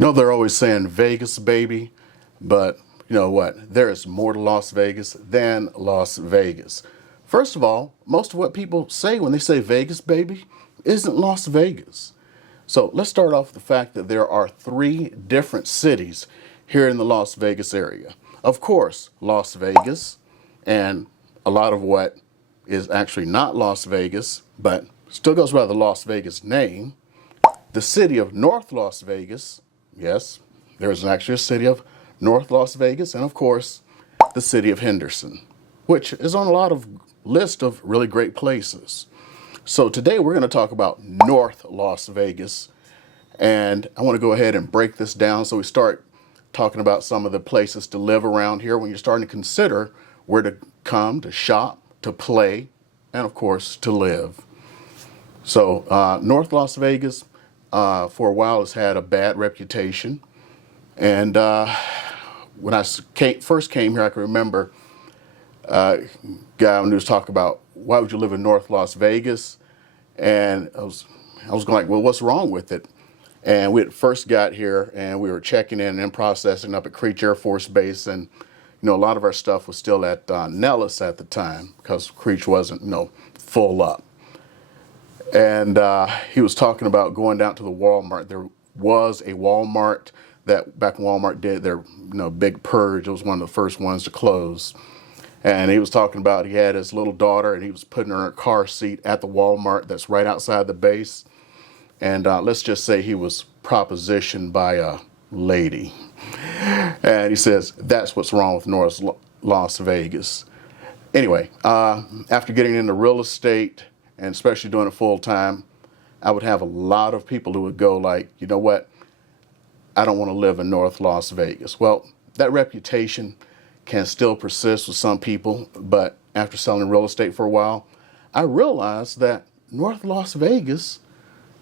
No, they're always saying Vegas, baby, but you know what? There is more to Las Vegas than Las Vegas. First of all, most of what people say when they say Vegas, baby, isn't Las Vegas. So let's start off with the fact that there are three different cities here in the Las Vegas area. Of course, Las Vegas, and a lot of what is actually not Las Vegas, but still goes by the Las Vegas name. The city of North Las Vegas, yes, there is actually a city of North Las Vegas, and of course, the city of Henderson, which is on a lot of list of really great places. So today we're going to talk about North Las Vegas, and I want to go ahead and break this down so we start talking about some of the places to live around here when you're starting to consider where to come, to shop, to play, and of course, to live. So North Las Vegas, for a while, has had a bad reputation. And when I first came here, I can remember a guy when he was talking about why would you live in North Las Vegas, and I was going like, well, what's wrong with it? And we had first got here, and we were checking in and processing up at Creech Air Force Base, and a lot of our stuff was still at Nellis at the time because Creech wasn't full up. And he was talking about going down to the Walmart. There was a Walmart that back when Walmart did their big purge, it was one of the first ones to close. And he was talking about he had his little daughter and he was putting her in a car seat at the Walmart that's right outside the base. And let's just say he was propositioned by a lady. And he says, that's what's wrong with North Las Vegas. Anyway, after getting into real estate, and especially doing it full time, I would have a lot of people who would go like, you know what, I don't want to live in North Las Vegas. Well, that reputation can still persist with some people, but after selling real estate for a while, I realized that North Las Vegas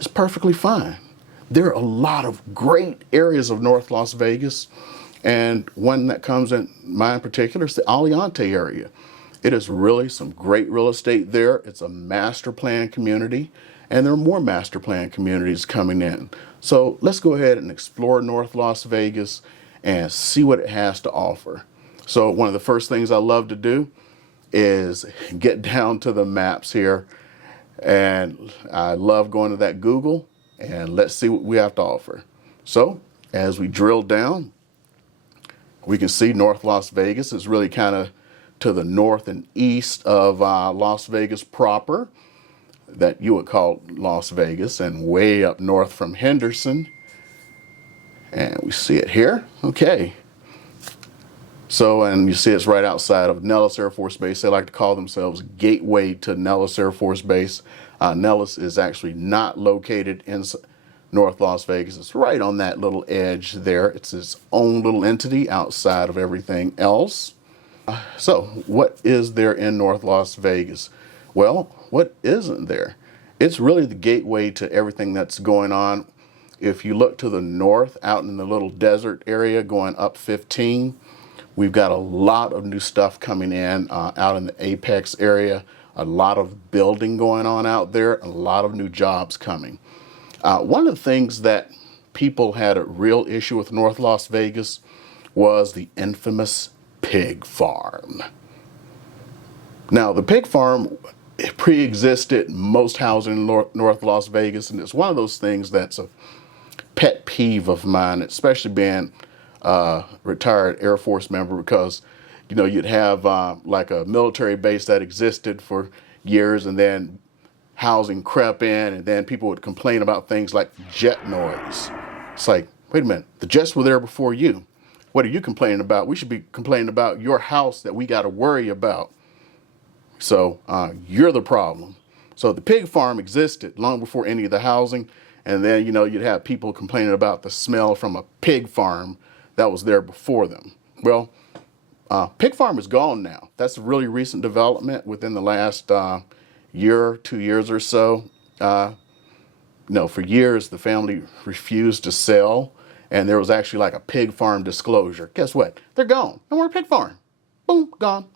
is perfectly fine. There are a lot of great areas of North Las Vegas, and one that comes in mind in particular is the Aliante area. It is really some great real estate there. It's a master plan community, and there are more master plan communities coming in. So let's go ahead and explore North Las Vegas and see what it has to offer. So one of the first things I love to do is get down to the maps here, and I love going to that Google, and let's see what we have to offer. So as we drill down, we can see North Las Vegas is really kind of to the north and east of Las Vegas proper, that you would call Las Vegas, and way up north from Henderson. And we see it here. Okay. So, and you see it's right outside of Nellis Air Force Base. They like to call themselves Gateway to Nellis Air Force Base. Nellis is actually not located in North Las Vegas. It's right on that little edge there. It's its own little entity outside of everything else. So what is there in North Las Vegas? Well, what isn't there? It's really the gateway to everything that's going on. If you look to the north, out in the little desert area going up 15, we've got a lot of new stuff coming in out in the Apex area, a lot of building going on out there, a lot of new jobs coming. One of the things that people had a real issue with North Las Vegas was the infamous pig farm. Now, the pig farm pre-existed most housing in North Las Vegas, and it's one of those things that's a pet peeve of mine, especially being a retired Air Force member, because you'd have like a military base that existed for years, and then housing crept in, and then people would complain about things like jet noise. It's like, wait a minute, the jets were there before you. What are you complaining about? We should be complaining about your house that we got to worry about. So you're the problem. So the pig farm existed long before any of the housing. And then, you'd have people complaining about the smell from a pig farm that was there before them. Well, pig farm is gone now. That's a really recent development within the last year, 2 years or so. For years, the family refused to sell. And there was actually like a pig farm disclosure. Guess what? They're gone. No more pig farm. Boom, gone.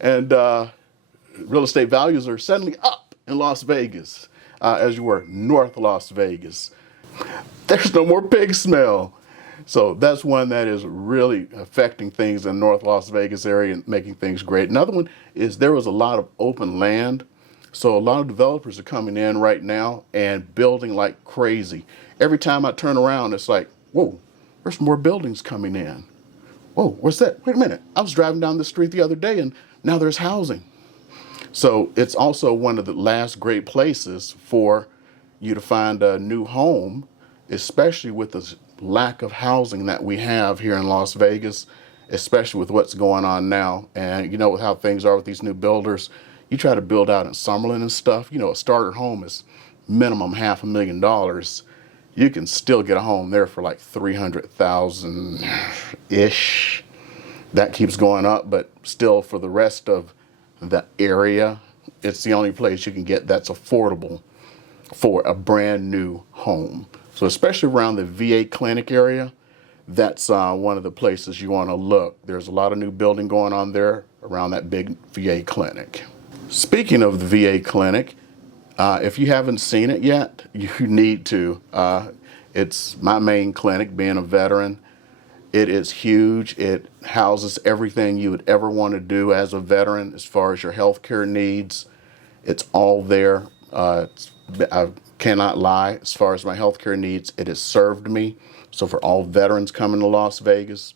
And real estate values are suddenly up in Las Vegas, as you were North Las Vegas. There's no more pig smell. So that's one that is really affecting things in North Las Vegas area and making things great. Another one is there was a lot of open land. So a lot of developers are coming in right now and building like crazy. Every time I turn around, it's like, whoa, there's more buildings coming in. Whoa, what's that? Wait a minute. I was driving down the street the other day and now there's housing. So it's also one of the last great places for you to find a new home, especially with the lack of housing that we have here in Las Vegas, especially with what's going on now. And you know how things are with these new builders. You try to build out in Summerlin and stuff, you know, a starter home is minimum $500,000. You can still get a home there for like 300,000 ish. That keeps going up, but still for the rest of the area, it's the only place you can get that's affordable for a brand new home. So especially around the VA clinic area, that's one of the places you want to look. There's a lot of new building going on there around that big VA clinic. Speaking of the VA clinic, if you haven't seen it yet, you need to. It's my main clinic, being a veteran. It is huge. It houses everything you would ever want to do as a veteran as far as your healthcare needs. It's all there. I cannot lie. As far as my healthcare needs, it has served me. So for all veterans coming to Las Vegas,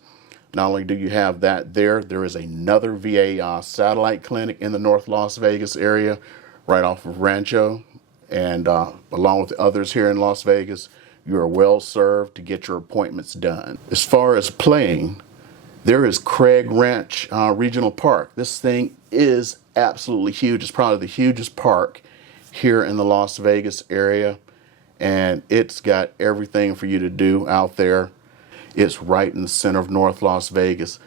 not only do you have that there, there is another VA satellite clinic in the North Las Vegas area, right off of Rancho. And along with the others here in Las Vegas, you are well served to get your appointments done. As far as playing, there is Craig Ranch Regional Park. This thing is absolutely huge. It's probably the hugest park here in the Las Vegas area, and it's got everything for you to do out there. It's right in the center of North Las Vegas.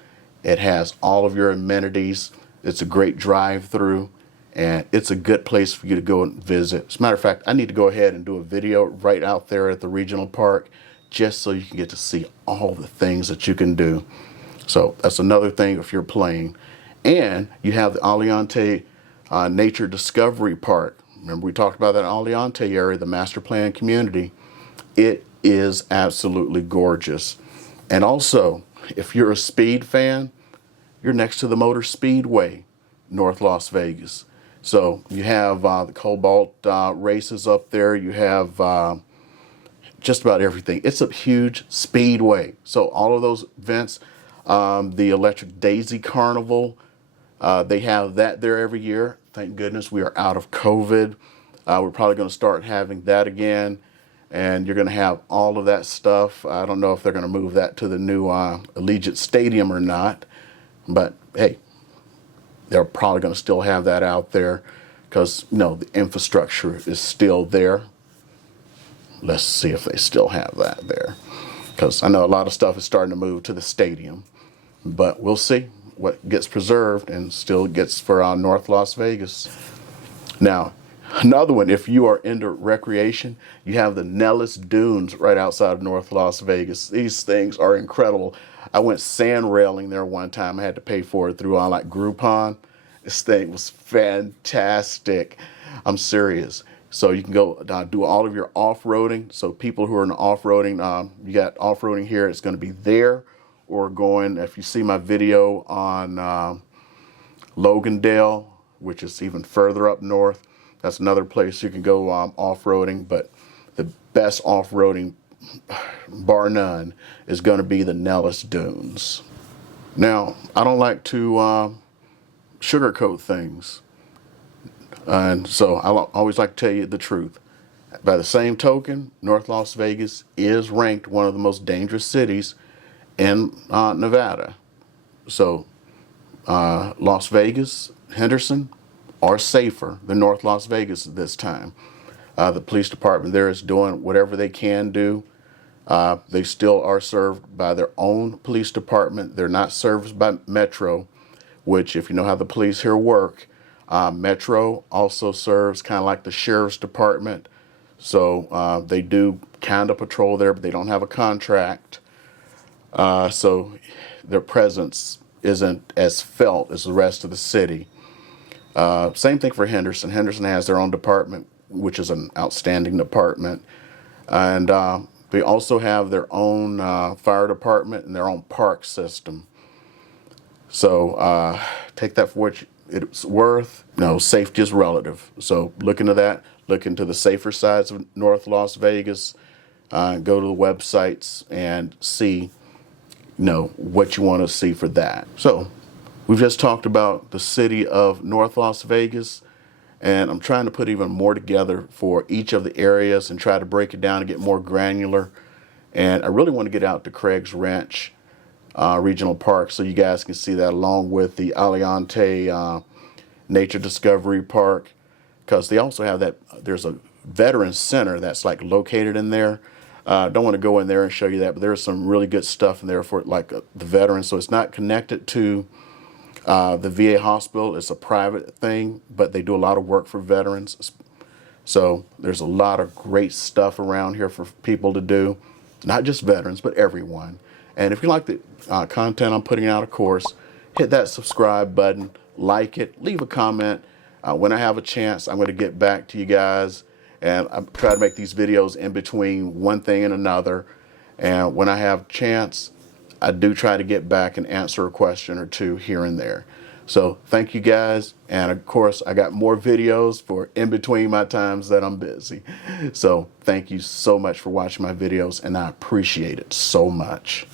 It has all of your amenities. It's a great drive-through, and it's a good place for you to go and visit. As a matter of fact, I need to go ahead and do a video right out there at the regional park just so you can get to see all the things that you can do. So that's another thing if you're playing. And you have the Aliante Nature Discovery Park. Remember we talked about that Aliante area, the master plan community. It is absolutely gorgeous. And also, if you're a speed fan, you're next to the Motor Speedway, North Las Vegas. So you have the Cobalt races up there. You have just about everything. It's a huge speedway. So all of those events, the Electric Daisy Carnival, they have that there every year. Thank goodness we are out of COVID. We're probably going to start having that again. And you're going to have all of that stuff. I don't know if they're going to move that to the new Allegiant Stadium or not. But hey, they're probably going to still have that out there because, you know, the infrastructure is still there. Let's see if they still have that there. Because I know a lot of stuff is starting to move to the stadium. But we'll see what gets preserved and still gets for North Las Vegas. Now, another one, if you are into recreation, you have the Nellis Dunes right outside of North Las Vegas. These things are incredible. I went sand railing there one time. I had to pay for it through like Groupon. This thing was fantastic. I'm serious. So you can go do all of your off-roading. So people who are in off-roading, you got off-roading here. It's going to be there or going, if you see my video on Logandale, which is even further up north, that's another place you can go off-roading. But the best off-roading, bar none, is going to be the Nellis Dunes. Now, I don't like to sugarcoat things. And so I always like to tell you the truth. By the same token, North Las Vegas is ranked one of the most dangerous cities in Nevada. So Las Vegas, Henderson are safer than North Las Vegas at this time. The police department there is doing whatever they can do. They still are served by their own police department. They're not serviced by Metro, which, if you know how the police here work, Metro also serves kind of like the sheriff's department. So they do kind of patrol there, but they don't have a contract. So their presence isn't as felt as the rest of the city. Same thing for Henderson. Henderson has their own department, which is an outstanding department. And They also have their own fire department and their own park system. So take that for what it's worth. Safety is relative. So look into that. Look into the safer sides of North Las Vegas. Go to the websites and see, what you want to see for that. So we've just talked about the city of North Las Vegas, and I'm trying to put even more together for each of the areas and try to break it down and get more granular. And I really want to get out to Craig's Ranch Regional Park so you guys can see that, along with the Aliante Nature Discovery Park, because they also have that. There's a veteran center that's like located in there. Don't want to go in there and show you that, but there's some really good stuff in there for the veterans. So it's not connected to the VA hospital. It's a private thing, but they do a lot of work for veterans. So there's a lot of great stuff around here for people to do, not just veterans, but everyone. And if you like the content I'm putting out, of course, hit that subscribe button, like it, leave a comment. When I have a chance, I'm going to get back to you guys, and I try to make these videos in between one thing and another. And when I have a chance, I do try to get back and answer a question or two here and there. So thank you guys. And of course, I got more videos for in between my times that I'm busy. So thank you so much for watching my videos, and I appreciate it so much.